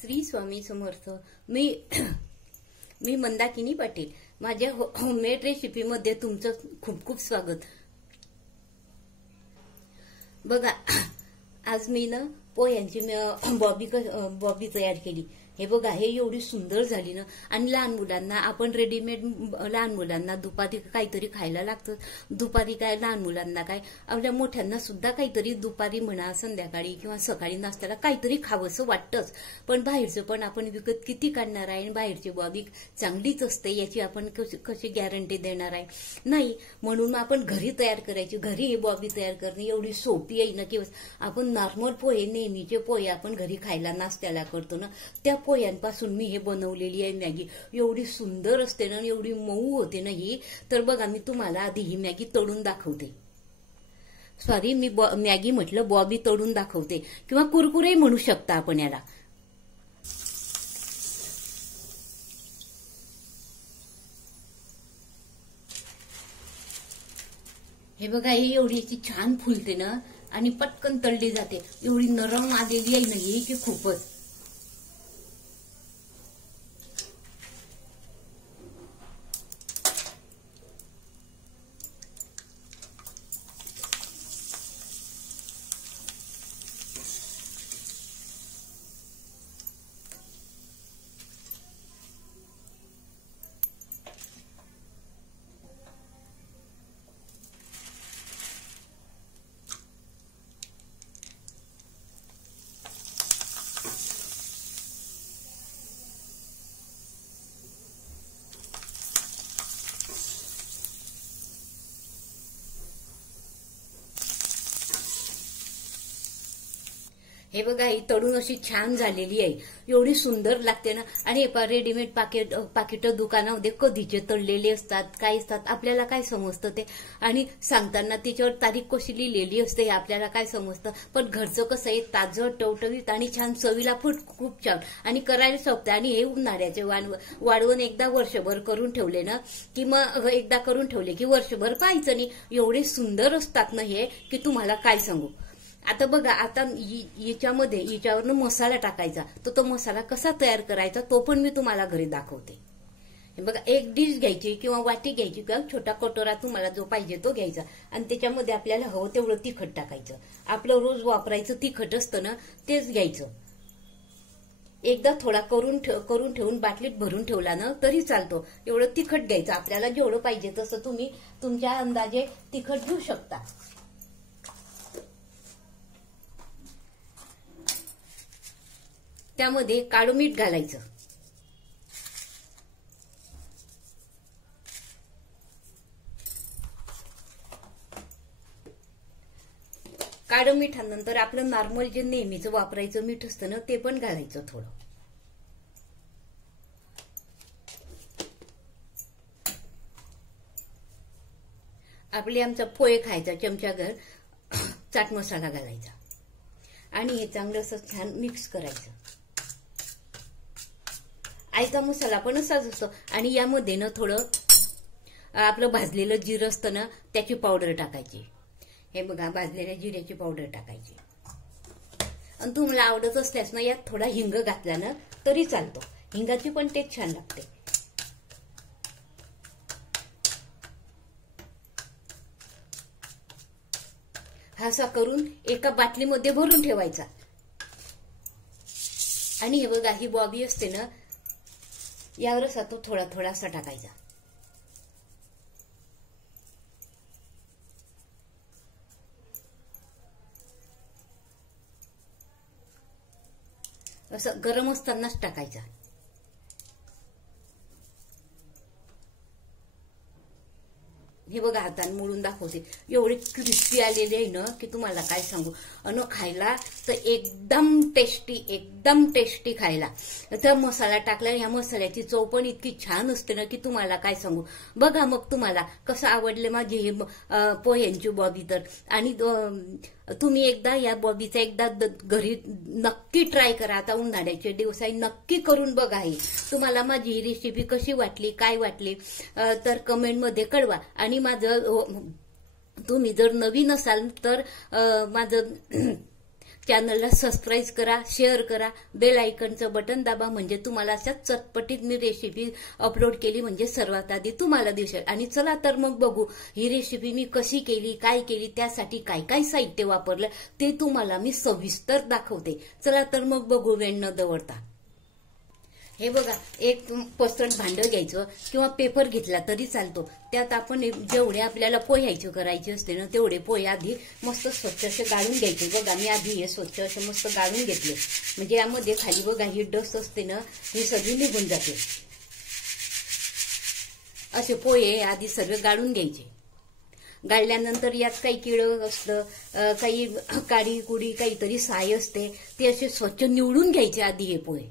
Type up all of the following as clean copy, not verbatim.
श्री स्वामी समर्थ। मी मी मंदाकिनी पाटील। माझ्या homemade recipe मध्ये तुमचं खूप खूप स्वागत। बघा, आज मी ना पोह्यांची बॉबी तयार केली। हे बघा, हे एवढी सुंदर झाली ना। आणि लहान मुलांना आपण रेडीमेड लहान मुलांना दुपारी काहीतरी खायला लागतं। दुपारी काय, लहान मुलांना काय, आपल्या मोठ्यांना सुद्धा काहीतरी दुपारी म्हणा, संध्याकाळी किंवा सकाळी नाश्त्याला काहीतरी खावंसं वाटतंच। पण बाहेरचं पण आपण विकत किती काढणार आहे? बाहेरची बॉबी चांगलीच असते याची आपण कशी गॅरंटी देणार आहे? नाही, म्हणून आपण घरी तयार करायची। घरी ही बॉबी तयार करणे एवढी सोपी आहे ना की आपण नॉर्मल पोहे, नेहमीचे पोहे आपण घरी खायला नाश्त्याला करतो ना, त्या पोह्यांपासून मी हे बनवलेली आहे मॅगी। एवढी सुंदर असते ना, एवढी मऊ होते ना ही। तर बघा, मी तुम्हाला आधी ही मॅगी तळून दाखवते। सॉरी, मी मॅगी म्हटलं, बॉबी तळून दाखवते किंवा कुरकुरे म्हणू शकता आपण याला। हे बघा, ही एवढी छान फुलते ना आणि पटकन तळली जाते। एवढी नरम आलेली आहे ना ही की खूपच। हे बघा, ही तळून अशी छान झालेली आहे। एवढी सुंदर लागते ना। आणि रेडीमेड पाकिट दुकानामध्ये कधीचे तळलेले असतात, काय असतात, आपल्याला काय समजतं ते? आणि सांगताना तिच्यावर तारीख कशी लिहिलेली असते हे आपल्याला काय समजतं? पण घरचं कसं आहे, ताजं, टवटवीत आणि छान, चवीला खूप छान आणि करायला सोपतं। आणि हे उन्हाळ्याचे वाळवण एकदा वर्षभर करून ठेवले ना की मग एकदा करून ठेवले की वर्षभर पाहायचं नाही। एवढे सुंदर असतात ना हे की तुम्हाला काय सांगू। आता बघा, आता याच्यावरनं मसाला टाकायचा, तो मसाला कसा तयार करायचा तो पण मी तुम्हाला घरी दाखवते। हे बघा, एक डिश घ्यायची किंवा वाटी घ्यायची किंवा छोटा कटोरा तुम्हाला जो पाहिजे तो घ्यायचा आणि त्याच्यामध्ये आपल्याला हवं तेवढं तिखट टाकायचं। आपलं रोज वापरायचं तिखट असतं ना, तेच घ्यायचं। एकदा थोडा करून ठेवून बाटलीत भरून ठेवला ना तरी चालतो। एवढं तिखट घ्यायचं, आपल्याला जेवढं पाहिजे तसं तुम्ही तुमच्या अंदाजे तिखट घेऊ शकता। त्यामध्ये काळं मीठ घालायचं। काळं मिठानंतर आपलं नॉर्मल जे नेहमीचं वापरायचं मीठ असतं ना ते पण घालायचं थोडं। आपले आमचा पोहे खायचा चमचाभर चाट मसाला घालायचा आणि हे चांगलं असं छान मिक्स करायचं। आयता मसाला पण असाच असतो। आणि यामध्ये ना थोडं आपलं भाजलेलं जिरं असतं ना त्याची पावडर टाकायची। हे बघा, भाजलेल्या जिऱ्याची पावडर टाकायची। आणि तुम्हाला आवडत असल्यास ना यात थोडा हिंग घातला ना तरी चालतो। हिंगाची पण टेस्ट छान लागते। असा करून एका बाटलीमध्ये भरून ठेवायचा। आणि हे बघा, ही बॉबी असते ना यावर असा तो थोडा थोडासा टाकायचा। असं गरम असतानाच टाकायचा। हे बघा, हाताने मोडून दाखवते। एवढे क्रिस्पी आलेले आहे ना की तुम्हाला काय सांगू। आणि खायला तर एकदम टेस्टी खायला। तर मसाला टाकला, या मसाल्याची चव पण इतकी छान असते ना की तुम्हाला काय सांगू। बघा मग तुम्हाला कसं आवडले माझी ही पोह्यांची बॉबी तर। आणि तुम्ही एकदा या बॉबीचा एकदा घरी नक्की ट्राय करा। आता उन्हाळ्याचे दिवस आहे, नक्की करून बघा। ही तुम्हाला माझी ही रेसिपी कशी वाटली, काय वाटली तर कमेंटमध्ये कळवा। आणि माझं तुम्ही जर नवीन असाल तर माझं चॅनलला सबस्क्राईब करा, शेअर करा, बेल आयकॉनचं बटन दाबा, म्हणजे तुम्हाला अशाच चटपटीत मी रेसिपी अपलोड केली म्हणजे सर्वात आधी तुम्हाला दिसेल. आणि चला तर मग बघू ही रेसिपी मी कशी केली, काय केली, त्यासाठी काय काय साहित्य वापरलं ते तुम्हाला मी सविस्तर दाखवते. चला तर मग बघू वेळ न दवडता. हे बघा, एक पसरट भांडं घ्यायचं किंवा पेपर घेतला तरी चालतो. त्यात आपण जेवढे आपल्याला पोह्याचे करायचे असते ना तेवढे पोहे आधी मस्त स्वच्छ असे गाळून घ्यायचे. बघा मी आधी हे स्वच्छ असे मस्त गाळून घेतले, म्हणजे यामध्ये खाली बघा ही डस्ट असते ना ही सगळी निघून जाते. असे पोहे आधी सर्व गाळून घ्यायचे. गाळल्यानंतर यात काही किडं असतं, काही काडी कुडी काहीतरी साय असते, ते असे स्वच्छ निवडून घ्यायचे आधी हे पोहे.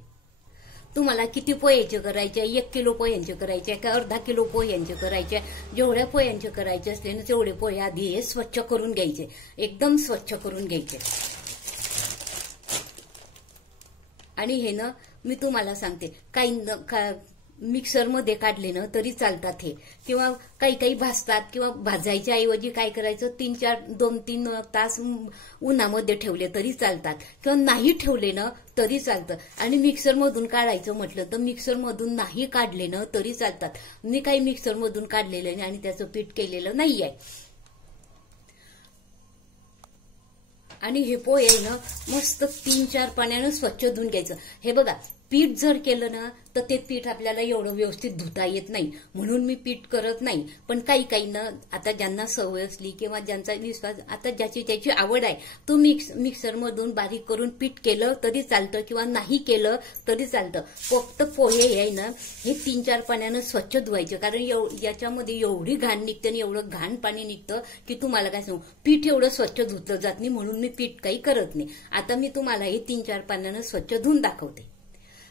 तुम्हाला किती पोह्याचे करायचे, 1 किलो पोह्यांचे करायचे का अर्धा किलो पोह्यांचे करायचे, जेवढ्या पोह्यांचे करायचे असते ना तेवढे पोहे आधी हे स्वच्छ करून घ्यायचे, एकदम स्वच्छ करून घ्यायचे. आणि हे ना मी तुम्हाला सांगते, काही मिक्सरमध्ये काढले ना तरी चालतात हे, किंवा काही काही भाजतात, किंवा भाजायच्या ऐवजी काय करायचं 2-3 तास उन्हामध्ये ठेवले तरी चालतात, किंवा नाही ठेवले ना तरी चालतं. आणि मिक्सरमधून काढायचं म्हटलं तर मिक्सरमधून नाही काढले ना तरी चालतात. मी काही मिक्सरमधून काढलेलं नाही आणि त्याचं पीठ केलेलं नाही आहे. आणि हे पोहे ना मस्त 3-4 पाण्यानं स्वच्छ धुवून घ्यायचं. हे बघा, पीठ जर केलं ना तर ते पीठ आपल्याला एवढं व्यवस्थित धुता येत नाही, म्हणून मी पीठ करत नाही. पण काही ना आता ज्यांना सवय असली किंवा ज्यांचा विश्वास, आता ज्याची त्याची आवड आहे, तो मिक्सरमधून बारीक करून पीठ केलं तरी चालतं किंवा नाही केलं तरी चालतं. फक्त पोहे आहे ना हे 3-4 पाण्यानं स्वच्छ धुवायचे, कारण याच्यामध्ये एवढी घाण निघते आणि एवढं घाण पाणी निघतं की तुम्हाला काय सांगू, पीठ एवढं स्वच्छ धुतलं जात नाही, म्हणून मी पीठ काही करत नाही. आता मी तुम्हाला हे 3-4 पाण्यानं स्वच्छ धुवून दाखवते.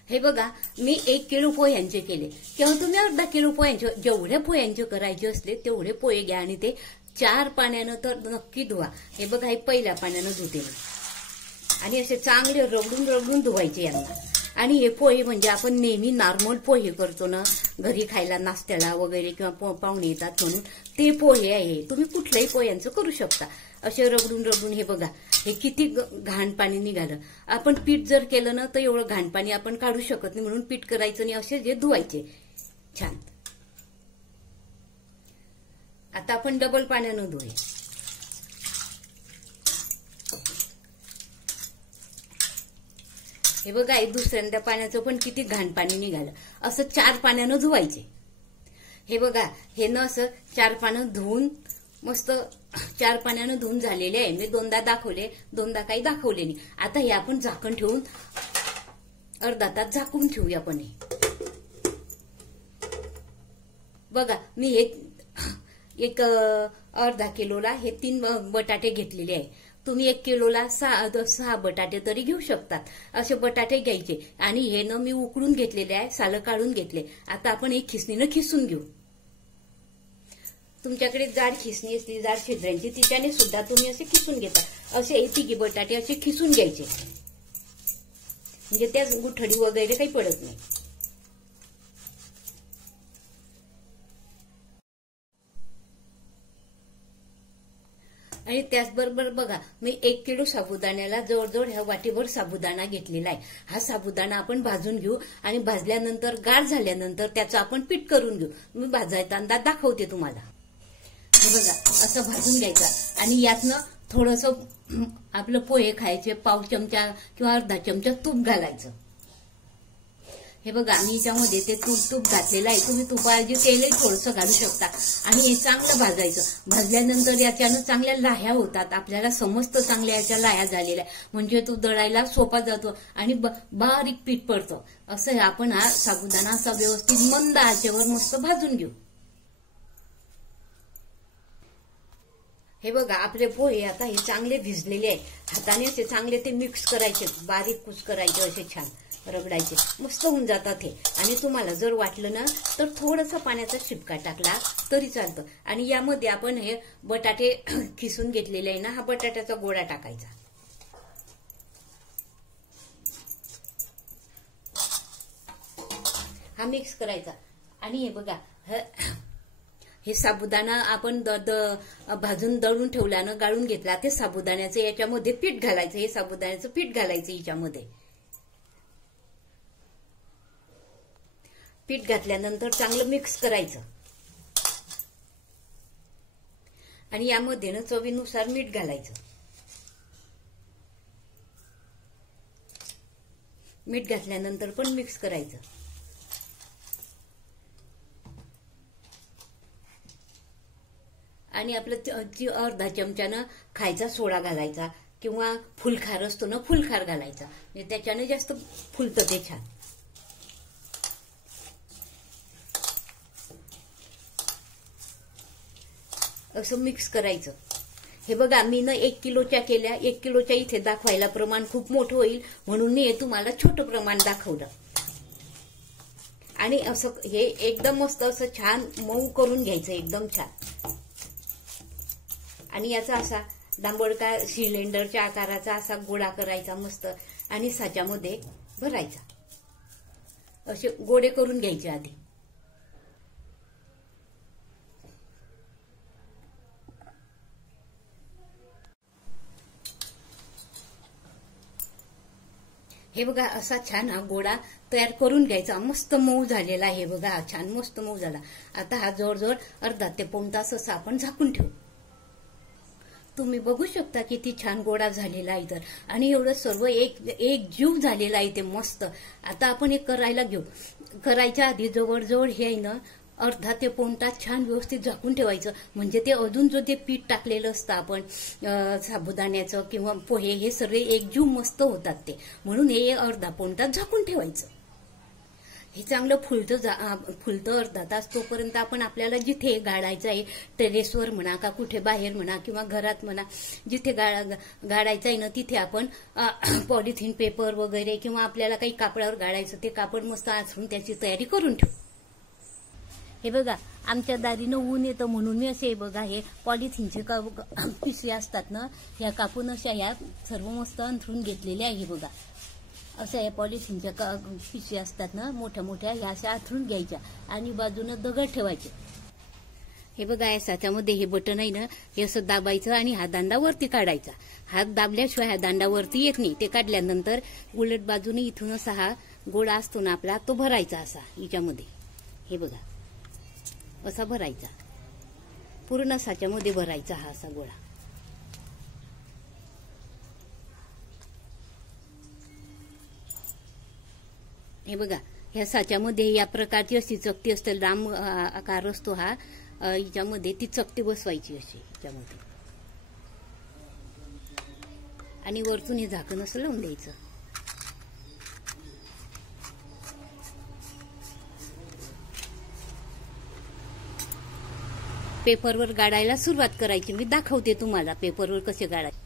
हे बघा, मी 1 किलो पोह्यांचे केले, किंवा तुम्ही अर्धा किलो पोह्यांचे, जेवढ्या पोह्यांचे करायचे असले तेवढे पोहे घ्या आणि ते 4 पाण्यानं तर नक्की धुवा. हे बघा, हे पहिल्या पाण्यानं धुते मी, आणि असे चांगले रगडून धुवायचे यांना. आणि हे पोहे म्हणजे आपण नेहमी नॉर्मल पोहे करतो ना घरी खायला नाश्त्याला वगैरे, किंवा पाहुणे येतात म्हणून, ते पोहे आहे. तुम्ही कुठल्याही पोह्यांचं करू शकता. असे रगडून हे बघा, हे किती घाण पाणी निघालं. आपण पीठ जर केलं ना तर एवढं घाण पाणी आपण काढू शकत नाही, म्हणून पीठ करायचं नाही, असे जे धुवायचे छान. आता आपण डबल पाण्यानं धुवूया. हे बघा, हे दुसऱ्यांदा पाण्याचं पण किती घाण पाणी निघालं. असं 4 पाण्यानं धुवायचे. हे बघा, हे ना असं 4 पानं धुवून मस्त 4 पाण्यानं धुवून झालेले आहे. मी 2दा दाखवले, 2दा काही दाखवले नाही. आता हे आपण झाकण ठेवून अर्धा तास झाकून ठेवूया. आपण हे बघा, मी हे एक अर्धा किलोला हे 3 बटाटे घेतलेले आहे. तुम्ही 1 किलोला 6 बटाटे तरी घेऊ शकतात. असे बटाटे घ्यायचे, आणि हे ना मी उकडून घेतलेले आहे, सालं काढून घेतले. आता आपण एक खिसणीनं खिसून घेऊ. तुमच्याकडे जाड खिसणी असली, जाड छिद्रांची, तिच्याने सुद्धा तुम्ही असे खिसून घेता. असे 3 बटाटे असे खिसून घ्यायचे, म्हणजे त्या गुठळी वगैरे काही पडत नाही. आणि त्याचबरोबर बघा, मी 1 किलो साबुदाण्याला जवळजवळ ह्या वाटीभर साबुदाणा घेतलेला आहे. हा साबुदाणा आपण भाजून घेऊ, आणि भाजल्यानंतर गार झाल्यानंतर त्याचं आपण पीठ करून घेऊ. मी भाजायचा दाखवते तुम्हाला. हे बघा, असं भाजून घ्यायचं, आणि यातनं थोडंसं आपलं पोहे खायचे 1/2 चमचा किंवा अर्धा चमचा तूप घालायचं. हे बघा, मी याच्यामध्ये ते तूप घातलेलं आहे. तुम्ही तुपाऐवजी तेलही थोडंसं घालू शकता. आणि हे चांगलं भाजायचं. भाजल्यानंतर याच्यानं चांगल्या लाह्या होतात, आपल्याला समजतं चांगल्या याच्या लाह्या झालेल्या, म्हणजे तो दळायला सोपा जातो आणि बारीक पीठ पडतं. असं आपण हा साबुदाणा असा व्यवस्थित मंद आचेवर मस्त भाजून घेऊ. हे बघा, आपले पोहे आता हे चांगले भिजलेले आहे. हाताने असे चांगले ते मिक्स करायचे, बारीक कुच करायचे, असे छान रगडायचे, मस्त होऊन जातात हे. आणि तुम्हाला जर वाटलं ना तर थोडासा पाण्याचा शिपका टाकला तरी चालतं. आणि यामध्ये आपण हे बटाटे खिसून घेतलेले आहे ना, हा बटाट्याचा गोळा टाकायचा. हा मिक्स करायचा. आणि हे बघा, हे साबुदाणा आपण भाजून दळून ठेवल्यानं गाळून घेतला ते साबुदाण्याचं याच्यामध्ये पीठ घालायचं. हे साबुदाण्याचं पीठ घालायचं याच्यामध्ये. पीठ घातल्यानंतर चांगलं मिक्स करायचं आणि यामध्ये ना चवीनुसार मीठ घालायचं. मीठ घातल्यानंतर पण मिक्स करायचं. आणि आपलं अर्धा चमच्यानं खायचा सोडा घालायचा किंवा फुलखार असतो ना, फुलखार घालायचा. म्हणजे त्याच्यानं जास्त फुलतं ते छान. असं मिक्स करायचं. हे बघा मी ना 1 किलोच्या केल्या. 1 किलोच्या इथे दाखवायला प्रमाण खूप मोठं होईल म्हणून मी हे तुम्हाला छोटं प्रमाण दाखवलं. आणि असं हे एकदम मस्त असं छान मऊ करून घ्यायचं, एकदम छान. आणि याचा असा दांबडका सिलेंडरच्या आकाराचा असा गोळा करायचा मस्त आणि साच्यामध्ये भरायचा. असे गोळे करून घ्यायचे आधी. हे बघा असा छान हा गोळा तयार करून घ्यायचा. मस्त मऊ झालेला आहे. बघा हा छान मस्त मऊ झाला. आता हा जवळजवळ अर्धा ते पाऊण तास असं आपण झाकून ठेवू. तुम्ही बघू शकता किती छान गोळा झालेला आहे तर. आणि एवढं सर्व एक जीव झालेला आहे ते मस्त. आता आपण हे करायला घेऊ. करायच्या आधी जवळजवळ हे आहे ना अर्धा ते पाऊण तास छान व्यवस्थित झाकून ठेवायचं. म्हणजे ते अजून जो ते पीठ टाकलेलं असतं आपण साबुदाण्याचं किंवा पोहे हे सगळे एकजीव मस्त होतात ते. म्हणून हे अर्धा पाऊण तास झाकून ठेवायचं. हे चांगलं फुलतं अर्धा तास. तोपर्यंत आपण आपल्याला जिथे गाळायचं आहे, टेरेसवर म्हणा का कुठे बाहेर म्हणा किंवा घरात म्हणा, जिथे गाळायचं आहे ना तिथे आपण पॉलिथिन पेपर वगैरे किंवा आपल्याला काही कापडावर गाळायचं ते कापड मस्त आथरून त्याची तयारी करून ठेवू. हे बघा आमच्या दारीनं ऊन येतं म्हणून मी असे बघा हे पॉलिथिनचे पिशव्या असतात ना, ह्या कापून अशा ह्या सर्व मस्त अंथरून घेतलेल्या आहे. बघा अशा या पॉलिथिनच्या पिशव्या असतात ना मोठ्या मोठ्या, ह्या अशा अंथरून घ्यायच्या आणि बाजूनं दगड ठेवायचे. हे बघा या साच्यामध्ये हे बटन आहे ना, हे असं दाबायचं आणि हा दांडा वरती काढायचा. हात दाबल्याशिवाय हा दांडा वरती येत नाही. ते काढल्यानंतर उलट बाजूने इथून असा हा गोळा असतो ना आपला, तो भरायचा असा हिच्यामध्ये. हे बघा असा भरायचा, पूर्ण साच्यामध्ये भरायचा हा असा गोळा. हे बघा ह्या साच्यामध्ये या प्रकारची अशी चकती असते, लांब आकार असतो हा. हिच्यामध्ये ती चकती बसवायची अशी हिच्यामध्ये आणि वरतून हे झाकण असं लावून द्यायचं. पेपरवर गाळायला सुरुवात करायची. मी दाखवते तुम्हाला पेपरवर कसे गाळायचे.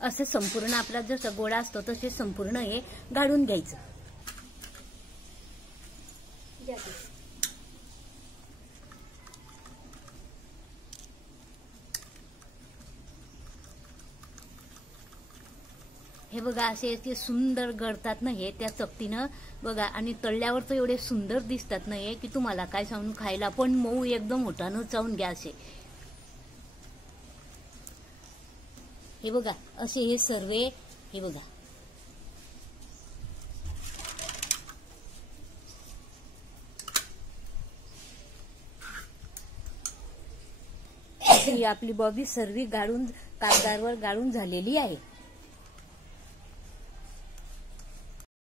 असं संपूर्ण आपला जसा गोळा असतो तसे संपूर्ण हे गाळून घ्यायचं. हे बघा असे ते सुंदर गळतात ना हे त्या चकतीनं बघा. आणि तळल्यावर तर एवढे सुंदर दिसतात ना हे की तुम्हाला काय सांगून. खायला पण मऊ एकदम होताना चावून घ्या असे. हे बघा असे हे सर्वे. हे बघा ही आपली बॉबी सर्व गाळून कागदावर गाळून झालेली आहे.